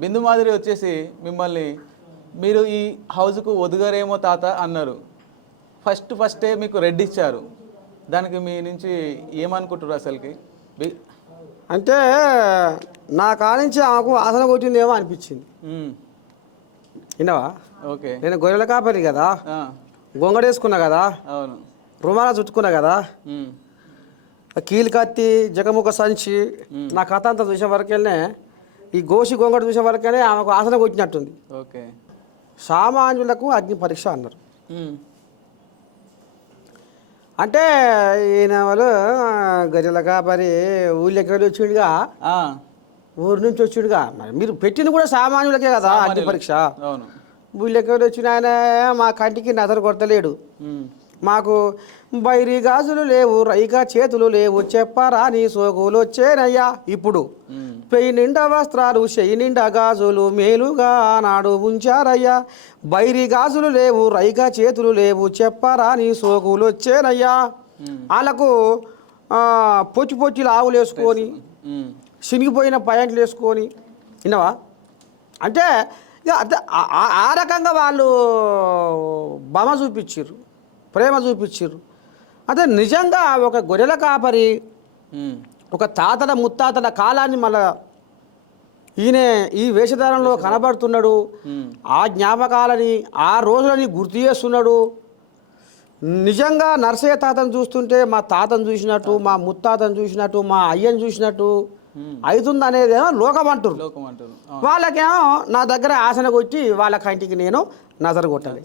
బిందు మాదిరి వచ్చేసి మిమ్మల్ని మీరు ఈ హౌస్కు ఒదుగారేమో తాత అన్నారు. ఫస్టే మీకు రెడ్ ఇచ్చారు. దానికి మీ నుంచి ఏమనుకుంటారు అసలుకి? అంటే నా కానించి ఆమెకు ఆసన కొట్టిందేమో అనిపించింది. విన్నావా? ఓకే. నేను గొర్రెల కాపరి కదా, గొంగడేసుకున్నా కదా, అవును, రుమాల చుట్టుకున్నా కదా, కీలు కత్తి జగముఖ సంచి, నా కథ అంతా చూసే వరకెళ్ళనే ఈ గోషి గొంగడు చూసే వరకనే ఆమెకు ఆసన కొట్టినట్టుంది. ఓకే. సామాన్యులకు అగ్ని పరీక్ష అన్నారు. అంటే ఈయన వాళ్ళు గొర్రెల కాపరి ఊళ్ళోకి వెళ్ళి వచ్చిండుగా, ఊరి నుంచి వచ్చిండుగా. మరి మీరు పెట్టింది కూడా సామాన్యులకే కదా అగ్ని పరీక్ష. ఊళ్ళోకి వెళ్ళి వచ్చిన ఆయన మా కంటికి నజరు కొడతలేడు. మాకు బైరి గాజులు లేవు, రైగా చేతులు లేవు, చెప్పరా నీ సోకులు వచ్చేనయ్యా. ఇప్పుడు పెయి నిండా వస్త్రాలు, చెయ్యి నిండా గాజులు, మేలుగా నాడు ఉంచారయ్యా. బైరి గాజులు లేవు, రైగా చేతులు లేవు, చెప్పరా నీ సోకులు వచ్చేనయ్యా. వాళ్ళకు పొచ్చి ఆవులు వేసుకొని, చినిగిపోయిన ప్యాంట్లు వేసుకొని, విన్నావా? అంటే ఇక ఆ రకంగా వాళ్ళు బొమ్మ చూపించారు, ప్రేమ చూపించారు. అదే నిజంగా ఒక గొర్రెల కాపరి ఒక తాతల ముత్తాతల కాలాన్ని మళ్ళా ఈయన ఈ వేషధారంలో కనబడుతున్నాడు. ఆ జ్ఞాపకాలని ఆ రోజులని గుర్తు చేస్తున్నాడు. నిజంగా నర్సయ్య తాతను చూస్తుంటే మా తాతను చూసినట్టు, మా ముత్తాతను చూసినట్టు, మా అయ్యను చూసినట్టు అవుతుంది అనేదేమో లోకం అంటారు. వాళ్ళకేమో నా దగ్గర ఆసన కొట్టి వాళ్ళ కంటికి నేను నజర కొట్టాలి.